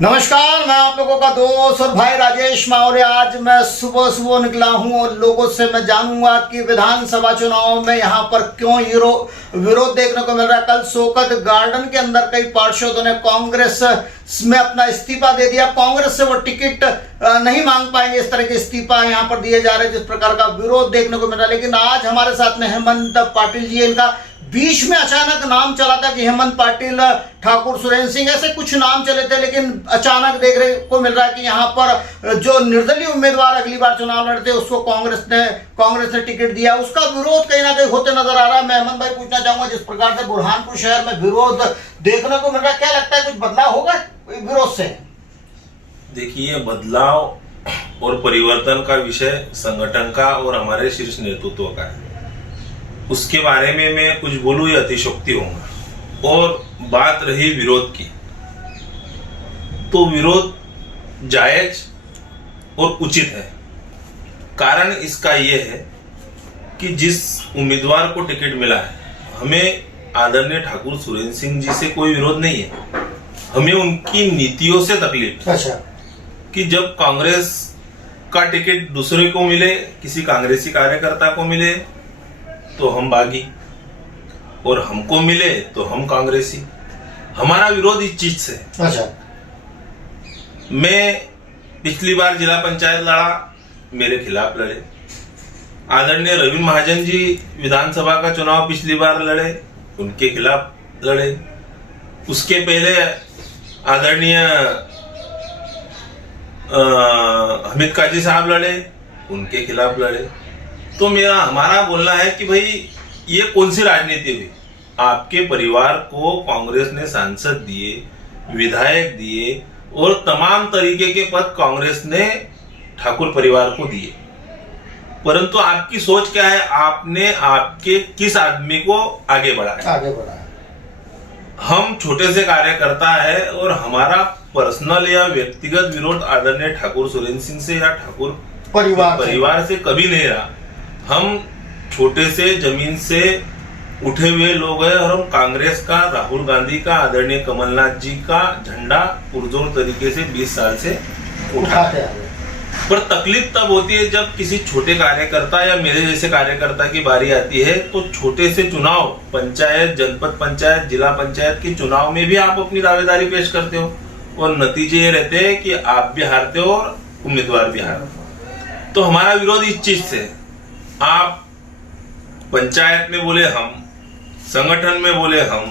नमस्कार, मैं आप लोगों का दोस्त और भाई राजेश मौर्य। आज मैं सुबह सुबह निकला हूं और लोगों से मैं जानूंगा कि विधानसभा चुनाव में यहां पर क्यों विरोध देखने को मिल रहा है। कल शोकत गार्डन के अंदर कई पार्षदों ने कांग्रेस में अपना इस्तीफा दे दिया। कांग्रेस से वो टिकट नहीं मांग पाएंगे, इस तरह के इस्तीफा यहां पर दिए जा रहे हैं, जिस प्रकार का विरोध देखने को मिल रहा है। लेकिन आज हमारे साथ में हेमंत पाटिल जी, इनका बीच में अचानक नाम चला था कि हेमंत पाटिल, ठाकुर सुरेंद्र सिंह, ऐसे कुछ नाम चले थे, लेकिन अचानक देखने को मिल रहा है कि यहाँ पर जो निर्दलीय उम्मीदवार अगली बार चुनाव लड़ते उसको कांग्रेस ने टिकट दिया। उसका विरोध कहीं ना कहीं होते नजर आ रहा है। मैं हेमंत भाई पूछना चाहूंगा, जिस प्रकार से बुरहानपुर शहर में विरोध देखने को मिल रहा है, क्या लगता है कुछ बदलाव होगा विरोध से? देखिए, बदलाव और परिवर्तन का विषय संगठन का और हमारे शीर्ष नेतृत्व का है। उसके बारे में मैं कुछ बोलूं ये अतिशयोक्ति होगा। और बात रही विरोध की, तो विरोध जायज और उचित है। कारण इसका यह है कि जिस उम्मीदवार को टिकट मिला है, हमें आदरणीय ठाकुर सुरेंद्र सिंह जी से कोई विरोध नहीं है, हमें उनकी नीतियों से तकलीफ है। अच्छा, कि जब कांग्रेस का टिकट दूसरे को मिले, किसी कांग्रेसी कार्यकर्ता को मिले तो हम बागी, और हमको मिले तो हम कांग्रेसी। हमारा विरोध इस चीज से। अच्छा, मैं पिछली बार जिला पंचायत लड़ा, मेरे खिलाफ लड़े। आदरणीय रविंद्र महाजन जी विधानसभा का चुनाव पिछली बार लड़े, उनके खिलाफ लड़े। उसके पहले आदरणीय हमीद काजी साहब लड़े, उनके खिलाफ लड़े। तो हमारा बोलना है कि भाई ये कौन सी राजनीति हुई? आपके परिवार को कांग्रेस ने सांसद दिए, विधायक दिए, और तमाम तरीके के पद कांग्रेस ने ठाकुर परिवार को दिए, परंतु आपकी सोच क्या है? आपने आपके किस आदमी को आगे बढ़ाया? हम छोटे से कार्यकर्ता है और हमारा पर्सनल या व्यक्तिगत विरोध आदरणीय ठाकुर सुरेंद्र सिंह से या ठाकुर परिवार से कभी नहीं रहा। हम छोटे से जमीन से उठे हुए लोग हैं और हम कांग्रेस का, राहुल गांधी का, आदरणीय कमलनाथ जी का झंडा पुरजोर तरीके से 20 साल से उठाते हैं। पर तकलीफ तब होती है जब किसी छोटे कार्यकर्ता या मेरे जैसे कार्यकर्ता की बारी आती है। तो छोटे से चुनाव, पंचायत, जनपद पंचायत, जिला पंचायत के चुनाव में भी आप अपनी दावेदारी पेश करते हो और नतीजे ये रहते हैं कि आप भी हारते हो और उम्मीदवार भी हारते। तो हमारा विरोध इस चीज से, आप पंचायत में बोले हम, संगठन में बोले हम,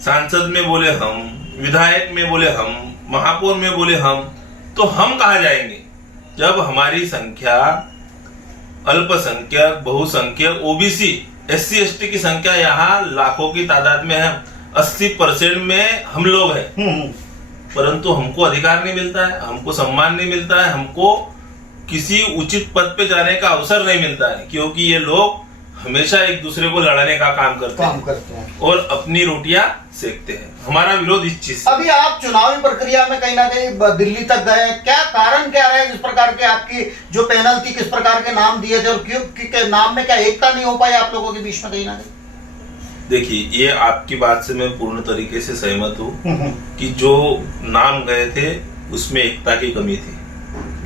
सांसद में बोले हम, विधायक में बोले हम, महापौर में बोले हम, तो हम कहाँ जाएंगे जब हमारी संख्या अल्पसंख्यक, बहुसंख्यक, ओबीसी, SC ST की संख्या यहाँ लाखों की तादाद में है। 80% में हम लोग हैं, परंतु हमको अधिकार नहीं मिलता है, हमको सम्मान नहीं मिलता है, हमको किसी उचित पद पे जाने का अवसर नहीं मिलता है, क्योंकि ये लोग हमेशा एक दूसरे को लड़ाने का काम करते हैं और अपनी रोटियां सेकते हैं। हमारा विरोध इस चीज। अभी आप चुनावी प्रक्रिया में कहीं ना कहीं दिल्ली तक गए, क्या कारण क्या रहे जिस प्रकार के आपकी जो पैनल थी, किस प्रकार के नाम दिए थे और क्यों नाम में क्या एकता नहीं हो पाई आप लोगों के बीच में कहीं ना कहीं? देखिए, ये आपकी बात से मैं पूर्ण तरीके से सहमत हूँ कि जो नाम गए थे उसमें एकता की कमी थी।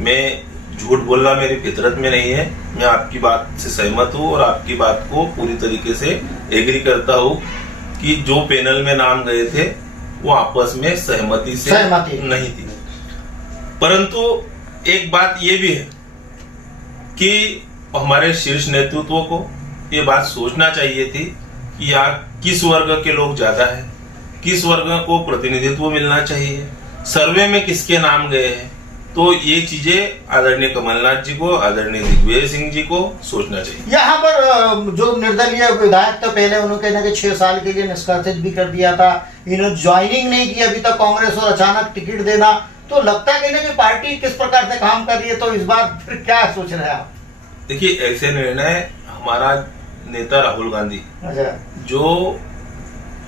मैं झूठ बोलना मेरी फितरत में नहीं है, मैं आपकी बात से सहमत हूँ और आपकी बात को पूरी तरीके से एग्री करता हूँ कि जो पैनल में नाम गए थे वो आपस में सहमति से नहीं थी। परंतु एक बात ये भी है कि हमारे शीर्ष नेतृत्व को ये बात सोचना चाहिए थी कि यहाँ किस वर्ग के लोग ज्यादा है, किस वर्ग को प्रतिनिधित्व मिलना चाहिए, सर्वे में किसके नाम गए हैं। तो ये चीजें आदरणीय कमलनाथ जी को, आदरणीय दिग्विजय सिंह जी को सोचना चाहिए। यहाँ पर जो निर्दलीय विधायक थे पहले, उन्होंने 6 साल के लिए निष्कासित भी कर दिया था, इन्होंने ज्वाइनिंग नहीं की अभी तक कांग्रेस, और अचानक टिकट देना, तो लगता है कि पार्टी किस प्रकार से काम कर रही है। तो इस बार फिर क्या सोच रहे हैं आप? देखिए, ऐसे निर्णय हमारा नेता राहुल गांधी, जो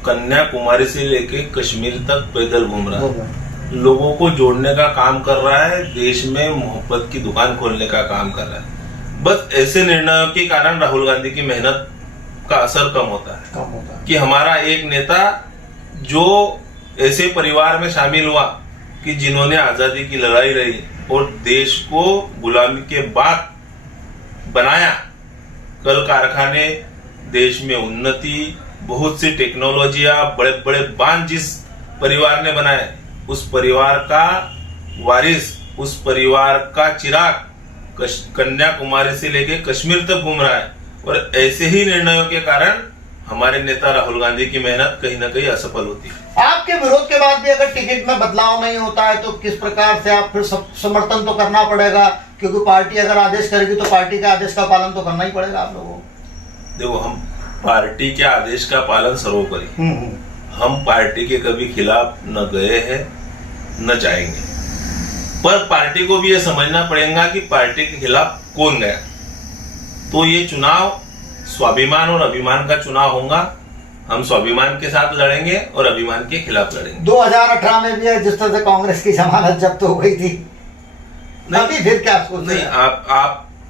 कन्याकुमारी से लेके कश्मीर तक पैदल घूम रहा है, लोगों को जोड़ने का काम कर रहा है, देश में मोहब्बत की दुकान खोलने का काम कर रहा है। बस ऐसे निर्णयों के कारण राहुल गांधी की मेहनत का असर कम होता है कि हमारा एक नेता जो ऐसे परिवार में शामिल हुआ कि जिन्होंने आजादी की लड़ाई लड़ी और देश को गुलामी के बाद बनाया, कल कारखाने, देश में उन्नति, बहुत सी टेक्नोलॉजियां, बड़े बड़े बांध जिस परिवार ने बनाए, उस परिवार का वारिस, उस परिवार का चिराग कन्याकुमारी से लेके कश्मीर तक घूम रहा है। और ऐसे ही निर्णयों के कारण हमारे नेता राहुल गांधी की मेहनत कहीं ना कहीं असफल होती है। आपके विरोध के बाद भी अगर टिकट में बदलाव नहीं होता है तो किस प्रकार से आप फिर समर्थन तो करना पड़ेगा, क्योंकि पार्टी अगर आदेश करेगी तो पार्टी के आदेश का पालन तो करना ही पड़ेगा आप लोगों को। देखो, हम पार्टी के आदेश का पालन सर्वोपरि, हम पार्टी के कभी खिलाफ न गए हैं न जाएंगे, पर पार्टी को भी ये समझना पड़ेगा कि पार्टी के खिलाफ कौन गया। तो ये चुनाव स्वाभिमान और अभिमान का चुनाव होगा। हम स्वाभिमान के साथ लड़ेंगे और अभिमान के खिलाफ लड़ेंगे। 2018 में भी जिस तरह से कांग्रेस की जमानत जब्त हो गई थी, अभी फिर क्या सोच रहे हैं?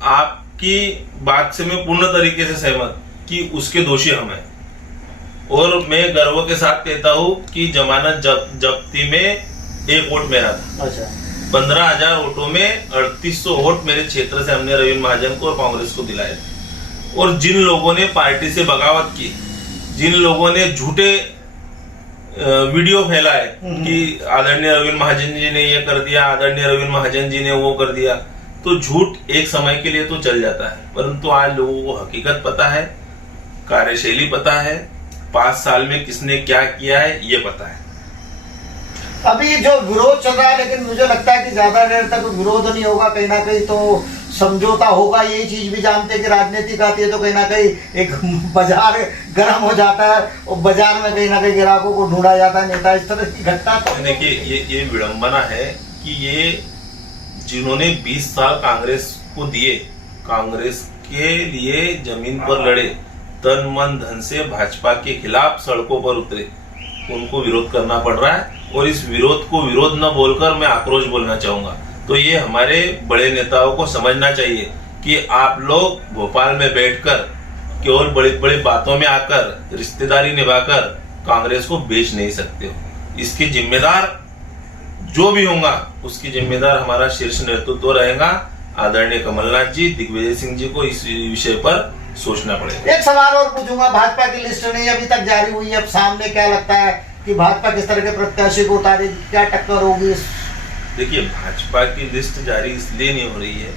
आपकी बात से मैं पूर्ण तरीके से सहमत कि उसके दोषी हम हैं, और मैं गर्व के साथ कहता हूं कि जमानत जब्ती में एक वोट मेरा था। अच्छा। 15,000 वोटों में 3800 वोट मेरे क्षेत्र से हमने रविंद्र महाजन को और कांग्रेस को दिलाए थे। और जिन लोगों ने पार्टी से बगावत की, जिन लोगों ने झूठे वीडियो फैलाए कि आदरणीय रविंद्र महाजन जी ने ये कर दिया, आदरणीय रविंद्र महाजन जी ने वो कर दिया, तो झूठ एक समय के लिए तो चल जाता है, परंतु आज लोगों को हकीकत पता है, कार्यशैली पता है, 5 साल में किसने क्या किया है ये पता है। अभी जो विरोध चल रहा है, लेकिन मुझे लगता है कि ज्यादा देर तक विरोध नहीं होगा, कहीं ना कहीं तो समझौता होगा। यही चीज भी जानते हैं कि राजनीति आती है तो कहीं ना कहीं एक बाजार गर्म हो जाता है और बाजार में कहीं ना कहीं ग्राहकों को ढूंढा जाता है नेता। इस तरह की घटना तो देखिए, ये विडंबना है कि ये जिन्होंने 20 साल कांग्रेस को दिए, कांग्रेस के लिए जमीन पर लड़े, तन मन धन से भाजपा के खिलाफ सड़कों पर उतरे, उनको विरोध करना पड़ रहा है। और इस विरोध को विरोध न बोलकर मैं आक्रोश बोलना चाहूंगा। तो ये हमारे बड़े नेताओं को समझना चाहिए कि आप लोग भोपाल में बैठकर केवल बड़ी बड़ी बातों में आकर रिश्तेदारी निभाकर कांग्रेस को बेच नहीं सकते हो। इसकी जिम्मेदार जो भी होगा, उसकी जिम्मेदार हमारा शीर्ष नेतृत्व रहेगा। आदरणीय कमलनाथ जी, दिग्विजय सिंह जी को इस विषय पर सोचना पड़ेगा। एक सवाल और पूछूंगा, भाजपा की लिस्ट नहीं अभी तक जारी हुई है, अब सामने क्या लगता है कि भाजपा किस तरह के प्रत्याशी को उतारेगी, क्या टक्कर होगी? देखिए, भाजपा की लिस्ट जारी इसलिए नहीं हो रही है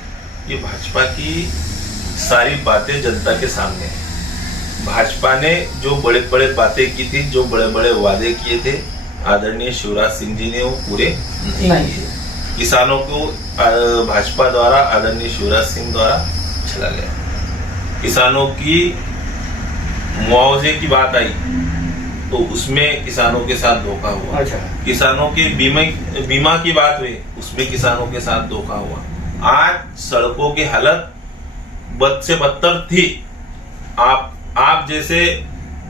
कि भाजपा की सारी बातें जनता के सामने है। भाजपा ने जो बड़े बड़े बातें की थी, जो बड़े बड़े वादे किए थे, आदरणीय शिवराज सिंह जी ने वो पूरे नहीं किए। किसानों को भाजपा द्वारा, आदरणीय शिवराज सिंह द्वारा चला गया। किसानों की मुआवजे की बात आई तो उसमें किसानों के साथ धोखा हुआ। अच्छा। किसानों के बीमा की बात हुई, उसमें किसानों के साथ धोखा हुआ। आज सड़कों की हालत बद से बदतर थी। आप जैसे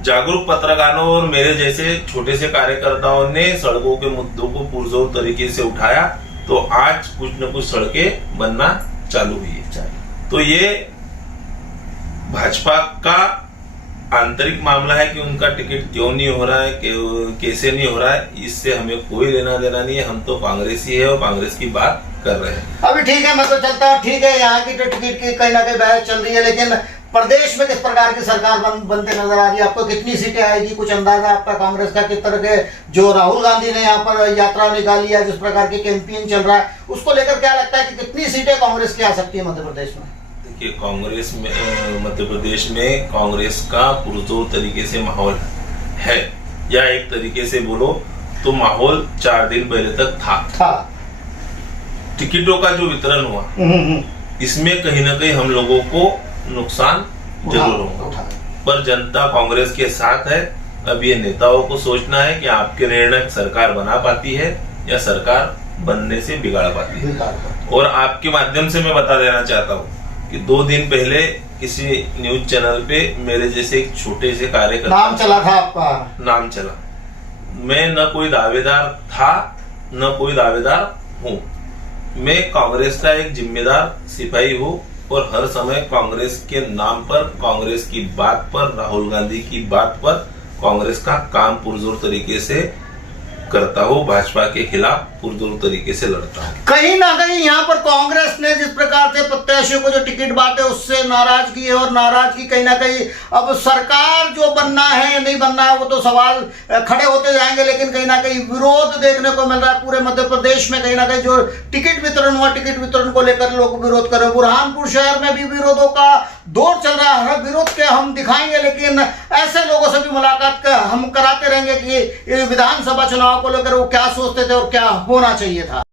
जागरूक पत्रकारों और मेरे जैसे छोटे से कार्यकर्ताओं ने सड़कों के मुद्दों को पुरजोर तरीके से उठाया, तो आज कुछ न कुछ सड़कें बनना चालू हुई है। तो ये भाजपा का आंतरिक मामला है कि उनका टिकट क्यों नहीं हो रहा है, कैसे नहीं हो रहा है, इससे हमें कोई लेना देना नहीं है। हम तो कांग्रेसी है और कांग्रेस की बात कर रहे हैं। अभी ठीक है, मैं तो चलता हूँ। ठीक है, यहाँ की तो टिकट की कहीं ना कहीं बहस चल रही है, लेकिन प्रदेश में किस प्रकार की सरकार बनते नजर आ रही है? आपको कितनी सीटें आएगी, कुछ अंदाजा आपका कांग्रेस का? किस तरह के जो राहुल गांधी ने यहाँ पर यात्रा निकाली है, जिस प्रकार की कैंपेन चल रहा है, उसको लेकर क्या लगता है कि कितनी सीटें कांग्रेस की आ सकती है मध्य प्रदेश में? कि कांग्रेस में, मध्य प्रदेश में कांग्रेस का पुरजोर तरीके से माहौल है, या एक तरीके से बोलो तो माहौल 4 दिन पहले तक था। टिकटों का जो वितरण हुआ, इसमें कहीं ना कहीं हम लोगों को नुकसान जरूर होगा, पर जनता कांग्रेस के साथ है। अब ये नेताओं को सोचना है कि आपके निर्णय सरकार बना पाती है या सरकार बनने से बिगाड़ पाती है। और आपके माध्यम से मैं बता देना चाहता हूँ कि 2 दिन पहले किसी न्यूज चैनल पे मेरे जैसे एक छोटे से कार्यकर्ता नाम चला था, आपका नाम चला। मैं न कोई दावेदार था न कोई दावेदार हूँ। मैं कांग्रेस का एक जिम्मेदार सिपाही हूँ और हर समय कांग्रेस के नाम पर, कांग्रेस की बात पर, राहुल गांधी की बात पर कांग्रेस का काम पुरजोर तरीके से करता हूँ, भाजपा के खिलाफ पुरजोर तरीके से लड़ता हूँ। कहीं ना कहीं यहाँ पर कांग्रेस ने जिस प्रकार से प्रत्याशियों को जो टिकट बांटे उससे नाराजगी है, और नाराजगी कहीं ना कहीं अब सरकार जो बनना है या नहीं बनना है वो तो सवाल खड़े होते जाएंगे, लेकिन कहीं ना कहीं विरोध देखने को मिल रहा है। पूरे मध्य प्रदेश में कहीं ना कहीं जो टिकट वितरण हुआ, टिकट वितरण को लेकर लोग विरोध कर रहे हैं। बुरहानपुर शहर में भी विरोधों का दौर चल रहा है। विरोध के हम दिखाएंगे, लेकिन ऐसे लोगों से भी मुलाकात हम कराते रहेंगे कि विधानसभा चुनाव को लेकर वो क्या सोचते थे और क्या होना चाहिए था।